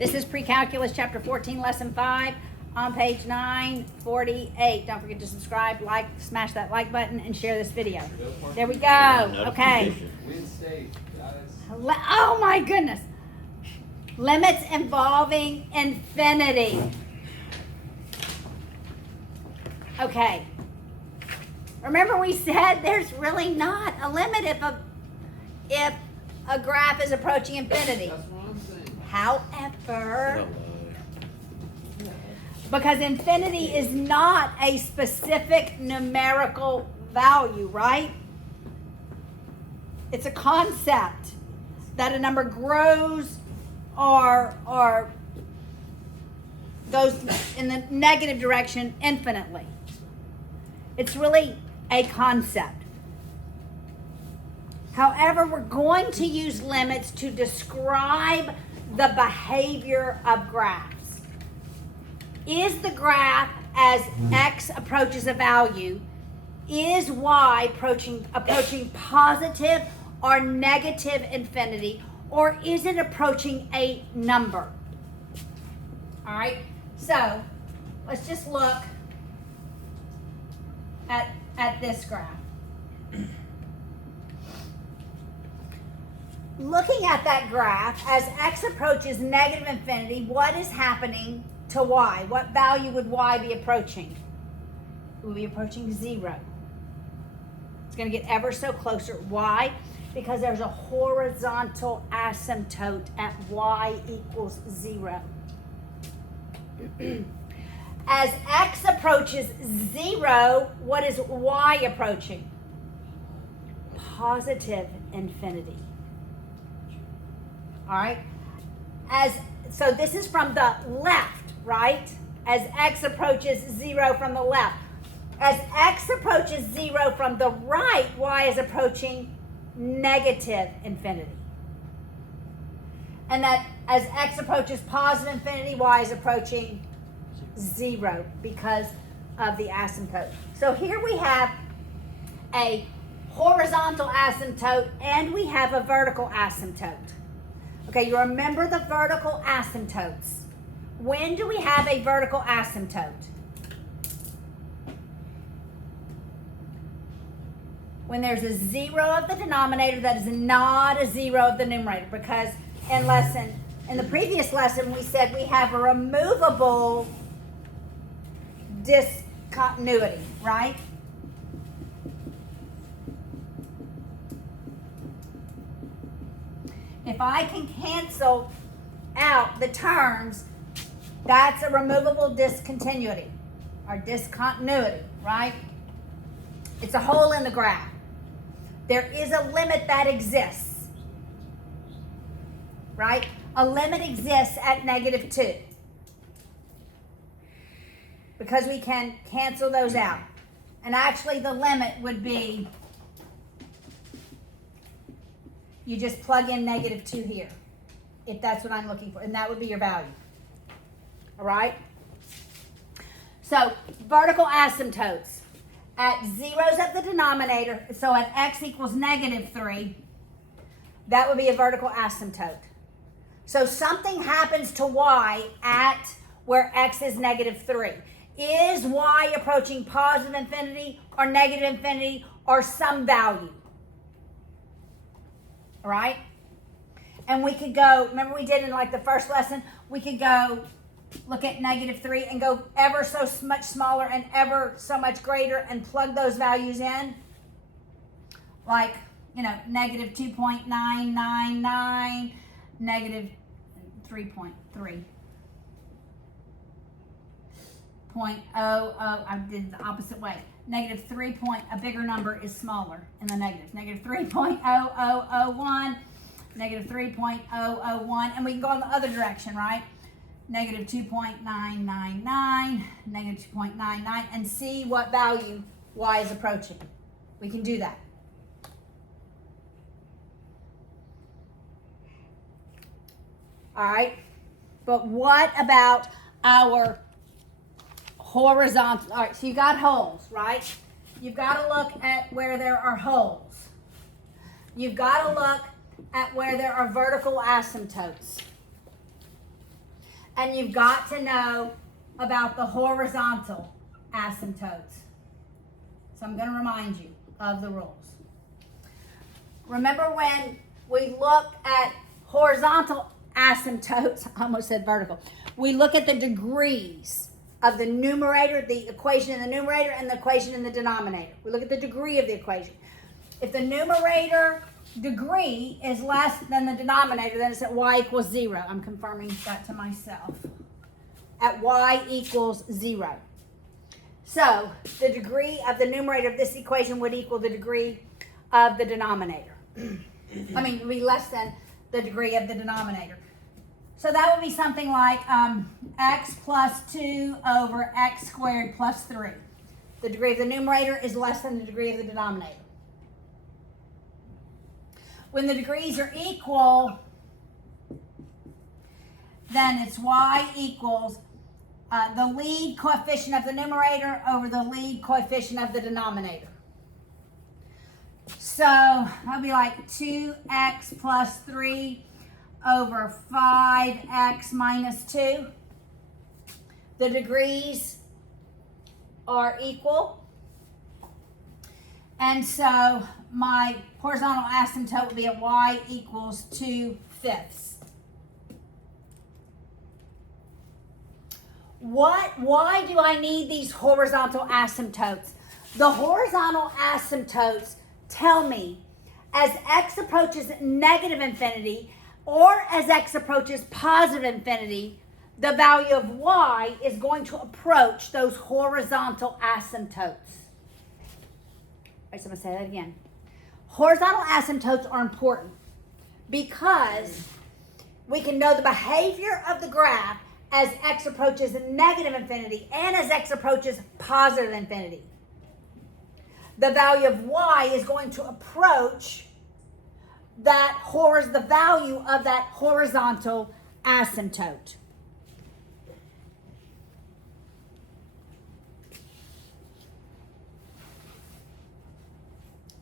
This is Precalculus, Chapter 14, Lesson 5, on page 948. Don't forget to subscribe, like, smash that like button, and share this video. There we go. Okay. Oh my goodness. Limits involving infinity. Okay. Remember we said there's really not a limit if a graph is approaching infinity. That's what I'm saying. However, because infinity is not a specific numerical value, right? It's a concept that a number grows or goes in the negative direction infinitely. It's really a concept. However, we're going to use limits to describe the behavior of graphs. Is the graph, as x approaches a value, is y approaching positive or negative infinity, or is it approaching a number? All right, so let's just look at this graph. Looking at that graph, as x approaches negative infinity, what is happening to y? What value would y be approaching? It would be approaching 0. It's going to get ever so closer. Why? Because there's a horizontal asymptote at y equals 0. As x approaches 0, what is y approaching? Positive infinity. All right? So this is from the left, right? As x approaches 0 from the left. As x approaches 0 from the right, y is approaching negative infinity. And that as x approaches positive infinity, y is approaching 0 because of the asymptote. So here we have a horizontal asymptote and we have a vertical asymptote. Okay, you remember the vertical asymptotes. When do we have a vertical asymptote? When there's a 0 of the denominator that is not a 0 of the numerator. Because in the previous lesson, we said we have a removable discontinuity, right? If I can cancel out the terms, that's a removable discontinuity or discontinuity, right? It's a hole in the graph. There is a limit that exists, right? A limit exists at -2 because we can cancel those out. And actually the limit would be, you just plug in -2 here, if that's what I'm looking for, and that would be your value. All right? So, vertical asymptotes. At zeros at the denominator, so at x equals -3, that would be a vertical asymptote. So something happens to y at where x is -3. Is y approaching positive infinity or negative infinity or some value? All right? And we could go, remember we did in like the first lesson, we could go look at -3 and go ever so much smaller and ever so much greater and plug those values in. Like, -2.999, -3.3. 0.00, I did the opposite way. -3 a bigger number is smaller in the negatives. -3.0001, -3.001, and we can go in the other direction, right? -2.999, -2.99, and see what value y is approaching. We can do that. All right, but what about our horizontal? All right, so you got holes, right? You've got to look at where there are holes. You've got to look at where there are vertical asymptotes. And you've got to know about the horizontal asymptotes. So I'm going to remind you of the rules. Remember when we look at horizontal asymptotes, I almost said vertical, we look at the degrees of the numerator, the equation in the numerator and the equation in the denominator. We look at the degree of the equation. If the numerator degree is less than the denominator, then it's at y equals 0. I'm confirming that to myself. At y equals 0. So the degree of the numerator of this equation would equal the degree of the denominator. I mean, it would be less than the degree of the denominator. So that would be something like x plus 2 over x squared plus 3. The degree of the numerator is less than the degree of the denominator. When the degrees are equal, then it's y equals the lead coefficient of the numerator over the lead coefficient of the denominator. So that'll be like 2x plus 3 over 5x minus 2. The degrees are equal. And so my horizontal asymptote will be at y equals 2/5. Why do I need these horizontal asymptotes? The horizontal asymptotes tell me as x approaches negative infinity or as x approaches positive infinity, the value of y is going to approach those horizontal asymptotes. All right, so I'm going to say that again. Horizontal asymptotes are important because we can know the behavior of the graph as x approaches negative infinity and as x approaches positive infinity. The value of y is going to approach the value of that horizontal asymptote.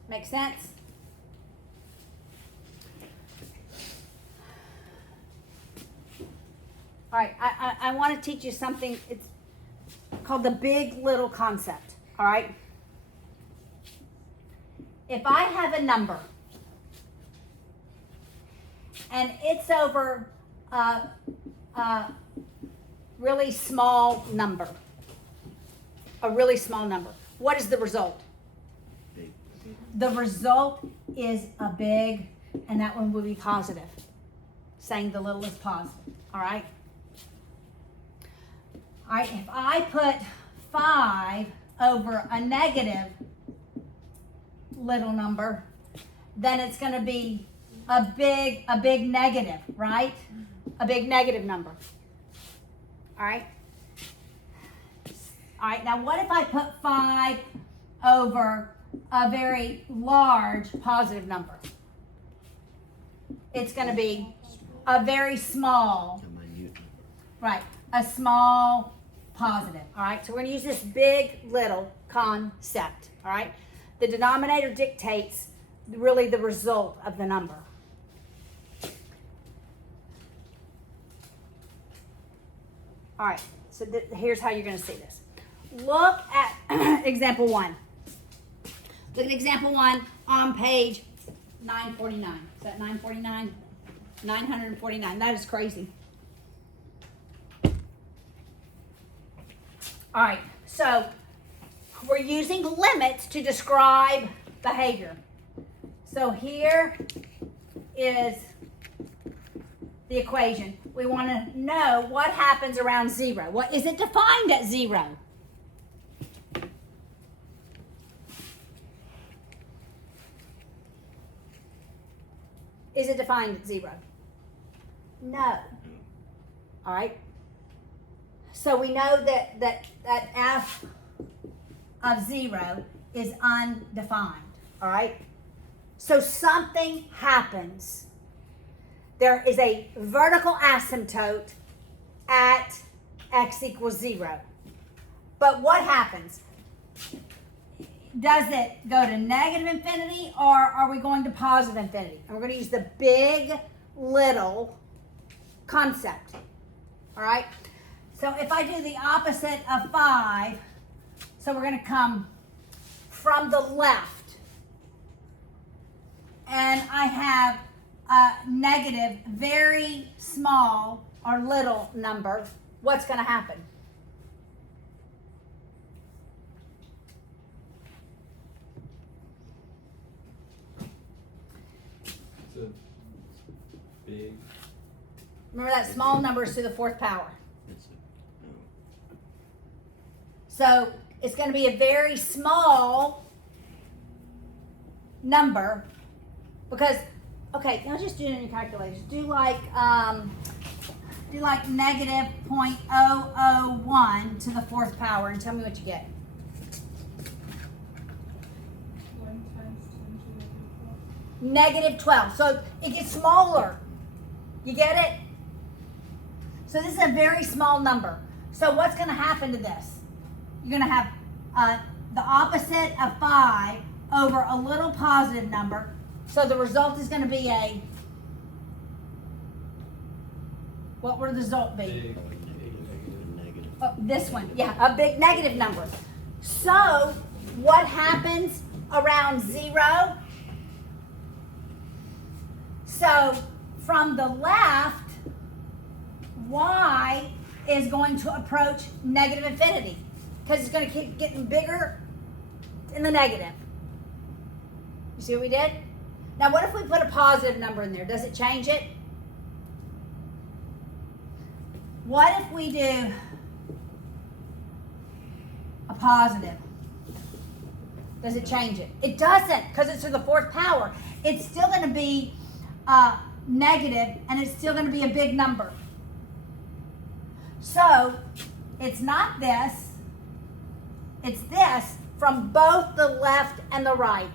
Make sense? All right, I want to teach you something. It's called the big little concept. All right? If I have a number and it's over a really small number, what is the result? The result is a big, and that one will be positive. Saying the little is positive. All right? All right, if I put 5 over a negative little number, then it's going to be a big negative, right? A big negative number. All right? All right, now what if I put 5 over a very large positive number? It's going to be a very small, right, a small positive. All right, so we're going to use this big little concept. All right, the denominator dictates really the result of the number. All right, so here's how you're going to see this. Look at example 1. Look at example 1 on page 949. Is that 949? 949. That is crazy. All right, so we're using limits to describe behavior. So here is the equation. We want to know what happens around 0. What is it defined at 0? Is it defined at 0? No. All right. So we know that f of 0 is undefined. All right. So something happens. There is a vertical asymptote at x equals 0. But what happens? Does it go to negative infinity or are we going to positive infinity? And we're going to use the big little concept. All right? So if I do the opposite of 5, so we're going to come from the left, and I have a negative, very small or little number, what's going to happen? It's a big. Remember that small number is to the 4th power. So it's going to be a very small number because, okay, now just do it in your calculators. Do like negative 0.001 to the 4th power and tell me what you get. 1 times 10 to the Negative 12. So it gets smaller. You get it? So this is a very small number. So what's going to happen to this? You're going to have the opposite of 5 over a little positive number. So the result is going to be a, what would the result be? Big. Oh, this one, yeah, a big negative number. So what happens around 0? So from the left, y is going to approach negative infinity because it's going to keep getting bigger in the negative. You see what we did? Now what if we put a positive number in there? Does it change it? What if we do a positive? Does it change it? It doesn't, because it's to the 4th power. It's still going to be negative, and it's still going to be a big number. So it's not this, it's this from both the left and the right.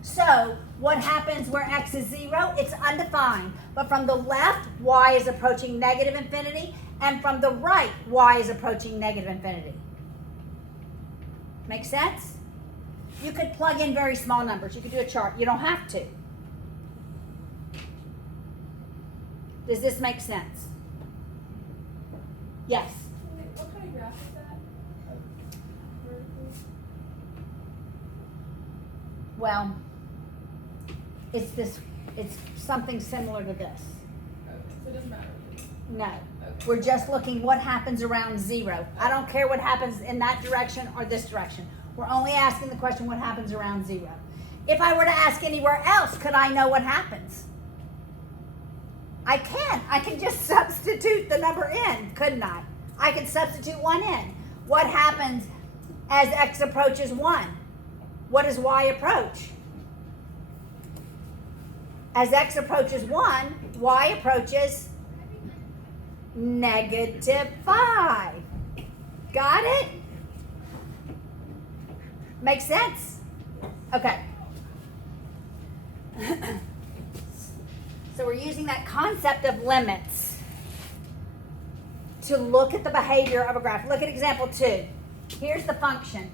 So what happens where x is 0? It's undefined. But from the left, y is approaching negative infinity, and from the right, y is approaching negative infinity. Make sense? You could plug in very small numbers. You could do a chart. You don't have to. Does this make sense? Yes. Wait, what kind of graph is that? Vertical? Well, it's something similar to this. Okay, so it doesn't matter. No. Okay. We're just looking what happens around 0. I don't care what happens in that direction or this direction. We're only asking the question what happens around 0. If I were to ask anywhere else, could I know what happens? I can. I can just substitute the number in, couldn't I? I could substitute 1 in. What happens as x approaches 1? What does y approach? As x approaches 1, y approaches negative 5. Got it? Make sense? Okay. So we're using that concept of limits to look at the behavior of a graph. Look at example 2. Here's the function.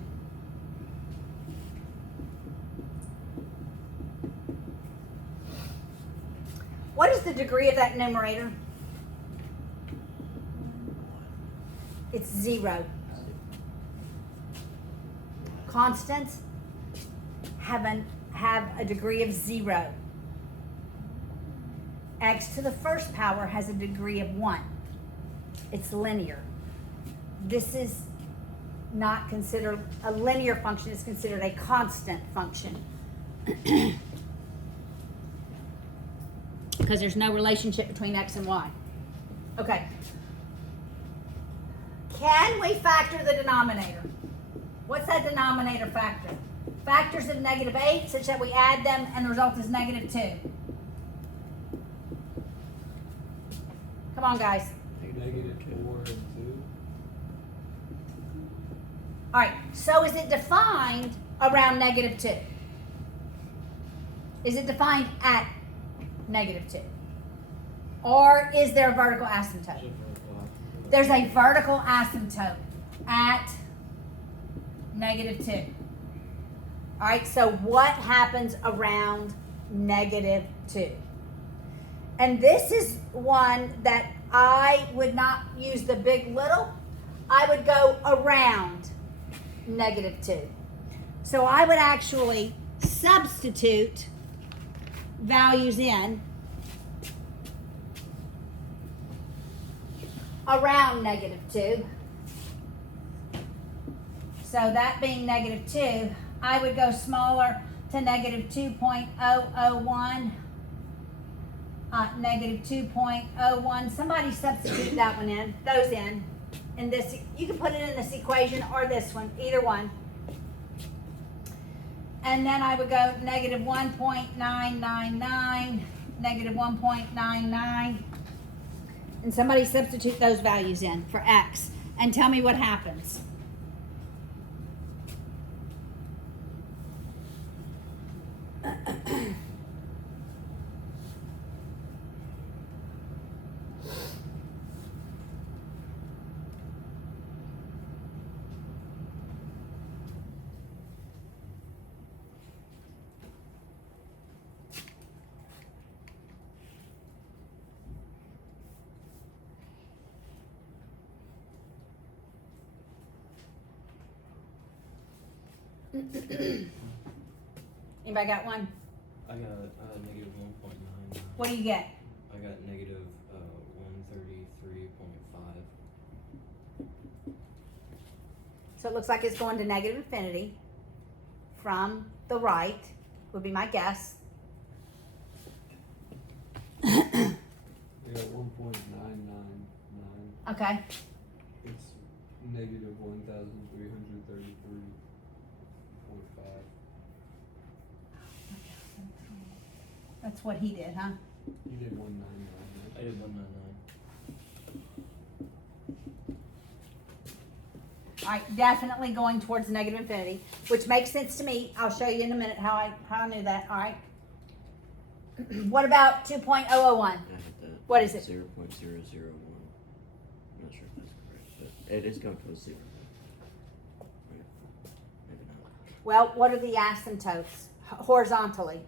What is the degree of that numerator? It's 0. Constants have a degree of 0. X to the 1st power has a degree of 1. It's linear. This is not considered a linear function. It's considered a constant function. Because there's no relationship between x and y. Okay. Can we factor the denominator? What's that denominator factor? Factors of -8 such that we add them and the result is -2. Come on, guys. -4 and 2. All right, so is it defined around -2? Is it defined at -2? Or is there a vertical asymptote? There's a vertical asymptote at -2. All right, so what happens around -2? And this is one that I would not use the big little. I would go around -2. So I would actually substitute values in around -2. So that being -2, I would go smaller to -2.001. -2.01. Somebody substitute that one in, those in this. You can put it in this equation or this one, either one. And then I would go -1.999, -1.99. And somebody substitute those values in for X and tell me what happens. Anybody got one? I got negative 1.99. What do you get? I got negative 133.5. So it looks like it's going to negative infinity from the right, would be my guess. I got 1.999. Okay. It's negative 1,333.5. That's what he did, huh? You did 199. I did 199. All right, definitely going towards negative infinity, which makes sense to me. I'll show you in a minute how I knew that. All right. What about 2.001? I hit that. What is it? 0.001. I'm not sure if that's correct, but it is going to a 0. Maybe not. Well, what are the asymptotes horizontally?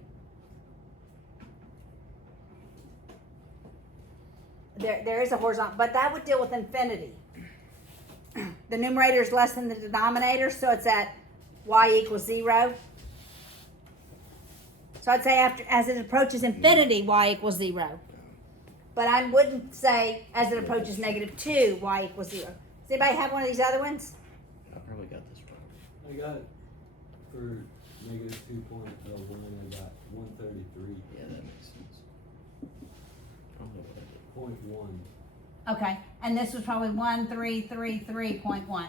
There is a horizontal, but that would deal with infinity. The numerator is less than the denominator, so it's at y equals 0. So I'd say as it approaches infinity, y equals 0. But I wouldn't say as it approaches -2, y equals 0. Does anybody have one of these other ones? I probably got this wrong. I got for negative 2.01. I got 133.1. Yeah, that makes sense. I don't know what I did. Okay, and this was probably 1333.1.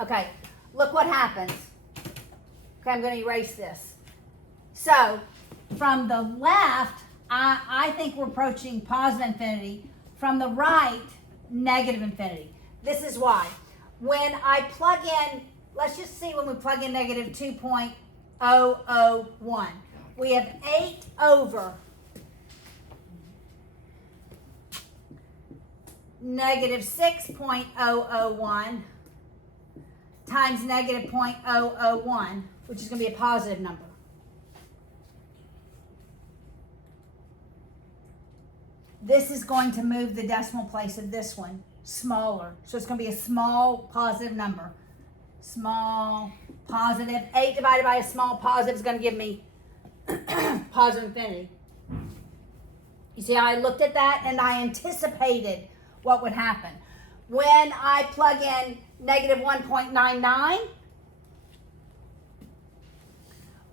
Okay, look what happens. Okay, I'm going to erase this. So, from the left, I think we're approaching positive infinity. From the right, negative infinity. This is why. When I plug in, let's just see when we plug in negative 2.001. We have 8 over negative 6.001 times negative 0.001, which is going to be a positive number. This is going to move the decimal place of this one smaller. So it's going to be a small positive number. Small positive. 8 divided by a small positive is going to give me positive infinity. You see how I looked at that and I anticipated what would happen. When I plug in negative 1.99,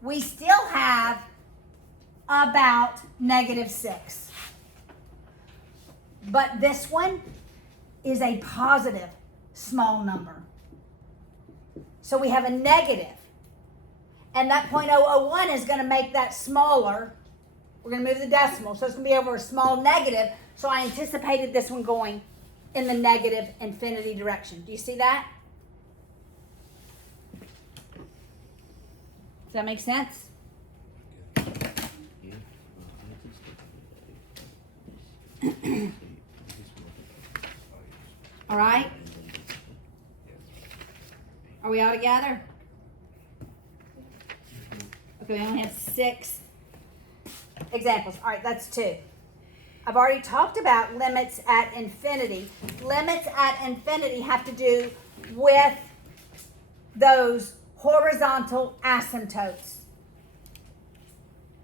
we still have about negative 6. But this one is a positive small number. So we have a negative. And that 0.001 is going to make that smaller. We're going to move the decimal. So it's going to be over a small negative. So I anticipated this one going in the negative infinity direction. Do you see that? Does that make sense? Yeah. Well, I just All right. Are we all together? Okay, we only have 6 examples. All right, that's 2. I've already talked about limits at infinity. Limits at infinity have to do with those horizontal asymptotes.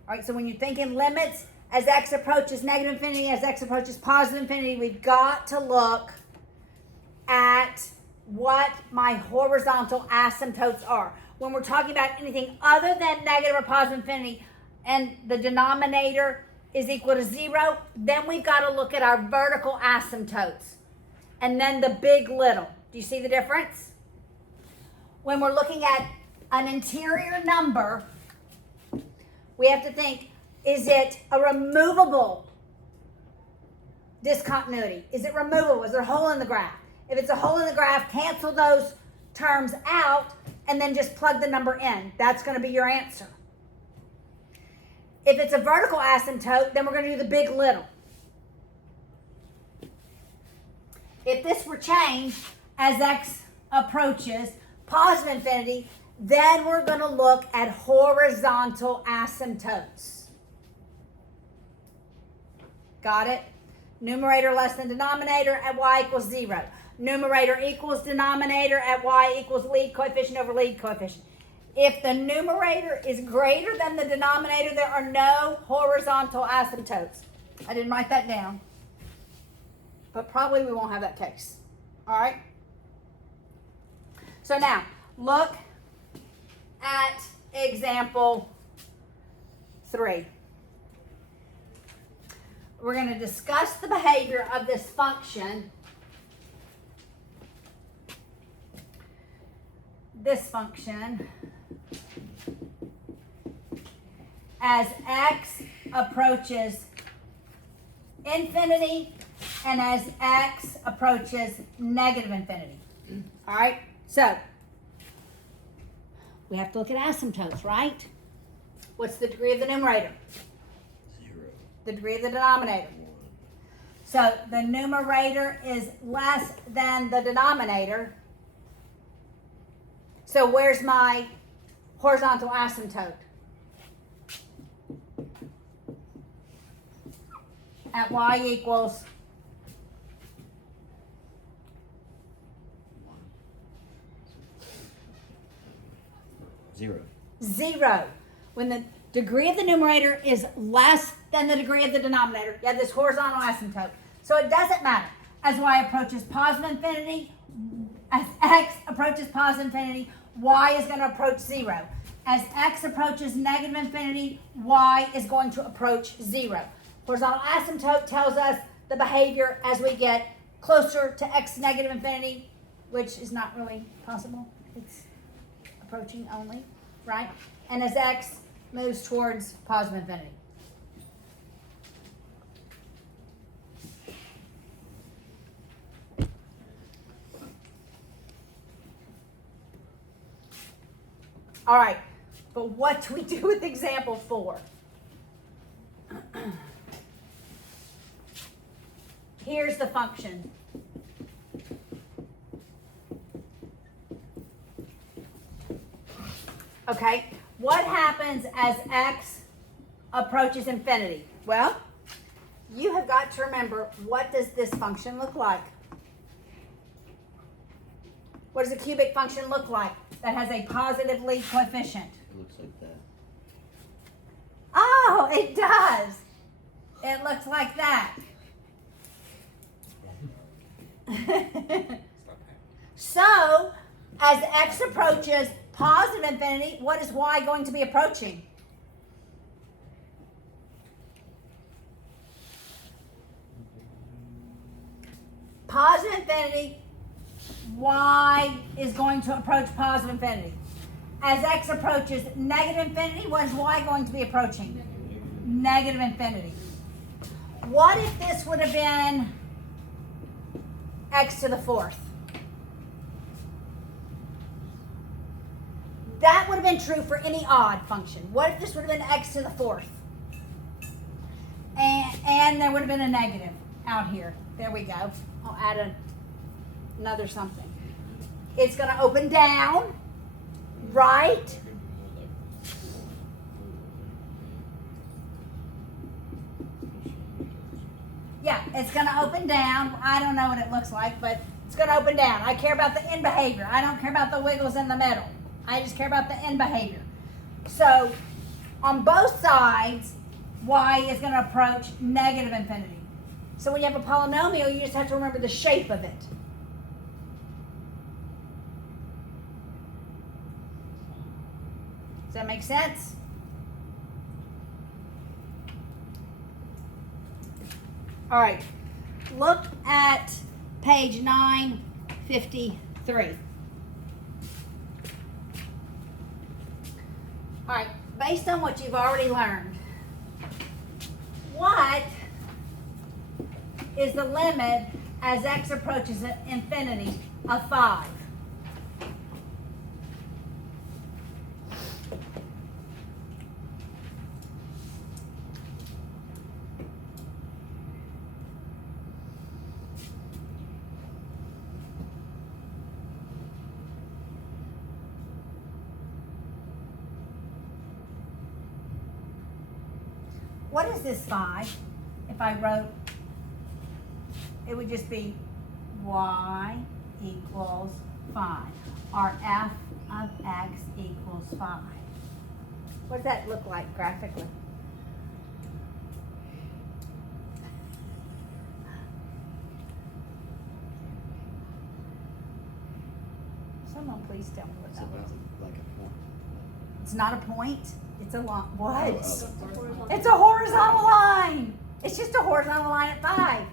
All right, so when you're thinking limits as x approaches negative infinity, as x approaches positive infinity, we've got to look at what my horizontal asymptotes are. When we're talking about anything other than negative or positive infinity and the denominator is equal to 0, then we've got to look at our vertical asymptotes and then the big little. Do you see the difference? When we're looking at an interior number, we have to think, is it a removable discontinuity? Is it removable? Is there a hole in the graph? If it's a hole in the graph, cancel those terms out and then just plug the number in. That's going to be your answer. If it's a vertical asymptote, then we're going to do the big little. If this were changed as x approaches positive infinity, then we're going to look at horizontal asymptotes. Got it? Numerator less than denominator at y equals 0. Numerator equals denominator at y equals lead coefficient over lead coefficient. If the numerator is greater than the denominator, there are no horizontal asymptotes. I didn't write that down, but probably we won't have that case. All right? So now, look at example 3. We're going to discuss the behavior of this function. This function as x approaches infinity and as x approaches negative infinity. All right? So, we have to look at asymptotes, right? What's the degree of the numerator? 0. The degree of the denominator. 1. So the numerator is less than the denominator. So where's my horizontal asymptote? At y equals 0. 0. When the degree of the numerator is less than the degree of the denominator, you have this horizontal asymptote. So it doesn't matter. As y approaches positive infinity, as x approaches positive infinity, y is going to approach 0. As x approaches negative infinity, y is going to approach 0. Horizontal asymptote tells us the behavior as we get closer to x negative infinity, which is not really possible. It's approaching only, right? And as x moves towards positive infinity. All right, but what do we do with example 4? Here's the function. Okay, what happens as x approaches infinity? Well, you have got to remember, what does this function look like? What does a cubic function look like that has a positive lead coefficient? It looks like that. Oh, it does. It looks like that. So, as x approaches positive infinity, what is y going to be approaching? Positive infinity, y is going to approach positive infinity. As x approaches negative infinity, what is y going to be approaching? Negative infinity. What if this would have been x to the 4th? That would have been true for any odd function. What if this would have been x to the 4th? And there would have been a negative out here. There we go. I'll add another something. It's going to open down, right? Yeah, it's going to open down. I don't know what it looks like, but it's going to open down. I care about the end behavior. I don't care about the wiggles in the middle. I just care about the end behavior. So on both sides, y is going to approach negative infinity. So when you have a polynomial, you just have to remember the shape of it. Does that make sense? All right, look at page 953. All right, based on what you've already learned, what is the limit as x approaches infinity of 5? What is this 5? If I wrote, it would just be y equals 5, or f of x equals 5. What does that look like graphically? Someone please tell me what It's that about looks like. like a point. It's not a point. It's a line. What? Oh, It's a horizontal line. It's just a horizontal line at 5.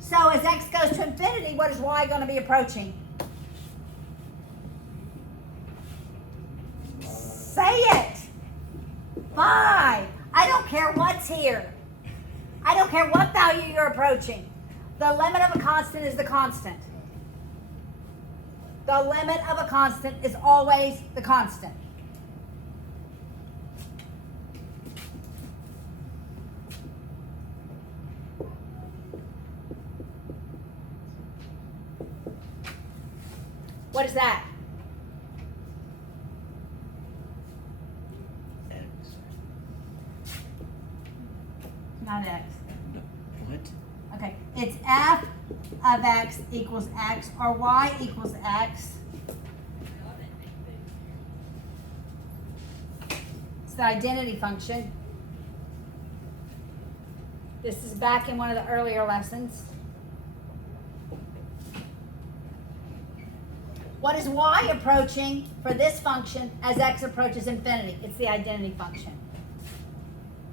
So as x goes to infinity, what is y going to be approaching? Say it. 5. I don't care what's here. I don't care what value you're approaching. The limit of a constant is the constant. The limit of a constant is always the constant. What is that? X. Not x. No. What? Okay, it's f of x equals x, or y equals x. It's the identity function. This is back in one of the earlier lessons. What is y approaching for this function as x approaches infinity? It's the identity function.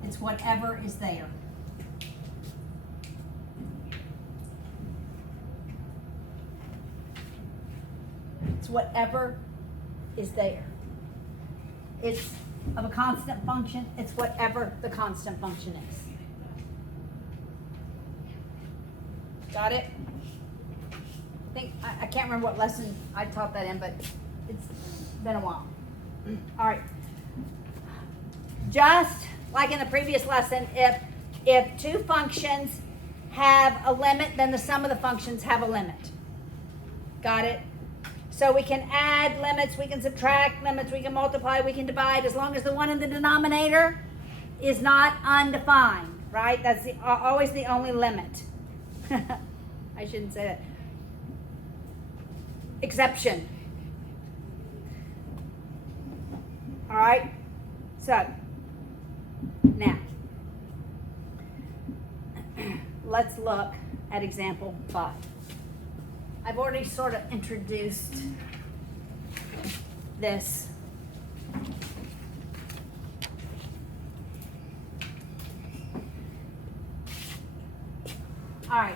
It's whatever is there. It's whatever is there. It's of a constant function. It's whatever the constant function is. Got it? I can't remember what lesson I taught that in, but it's been a while. All right. Just like in the previous lesson, if two functions have a limit, then the sum of the functions have a limit. Got it? So we can add limits, we can subtract limits, we can multiply, we can divide, as long as the one in the denominator is not undefined, right? That's always the only limit. I shouldn't say that. Exception. All right? So, now, let's look at example 5. I've already sort of introduced this. All right.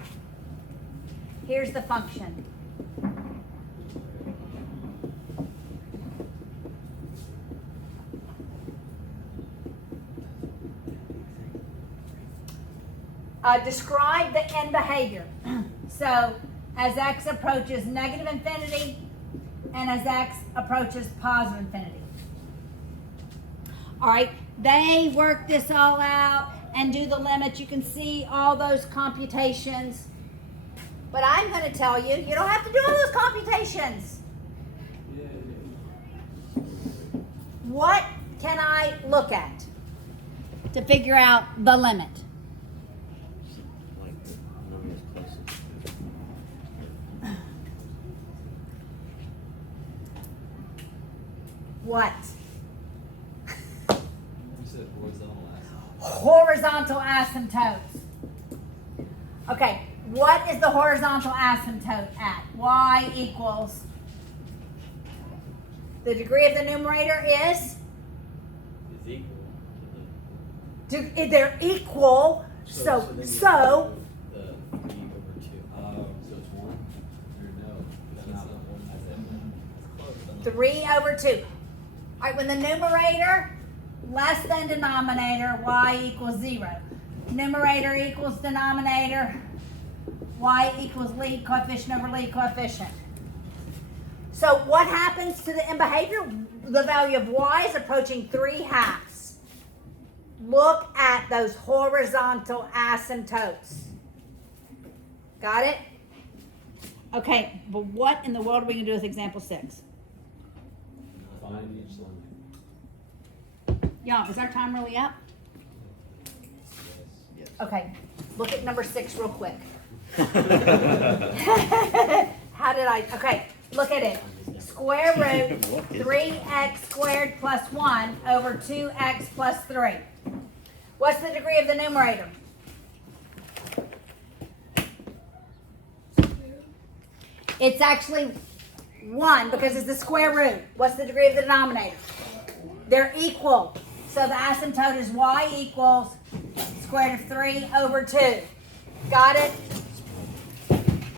Here's the function. Describe the end behavior. So, as x approaches negative infinity and as x approaches positive infinity. All right, they work this all out and do the limits. You can see all those computations. But I'm going to tell you, you don't have to do all those computations. What can I look at to figure out the limit? Like what? You said horizontal axis. Horizontal asymptotes. Okay, what is the horizontal asymptote at? Y equals, the degree of the numerator is? It's equal They're equal, so, then you so, have the 3 over 2. So it's 1? Or no? That's not 1. I said no. 3 over 2. All right, when the numerator less than denominator, y equals 0. Numerator equals denominator, y equals lead coefficient over lead coefficient. So what happens to the in behavior? The value of y is approaching 3/2. Look at those horizontal asymptotes. Got it? Okay, but what in the world are we going to do with example 6? Find each line. Y'all, is our time really up? Yes. Okay, look at number 6 real quick. How did I, okay, look at it. Square root What is 3x squared plus 1 over 2x plus 3. What's the degree of the numerator? 2. It's actually 1 because it's the square root. What's the degree of the denominator? They're equal. So the asymptote is y equals square root of 3 over 2. Got it?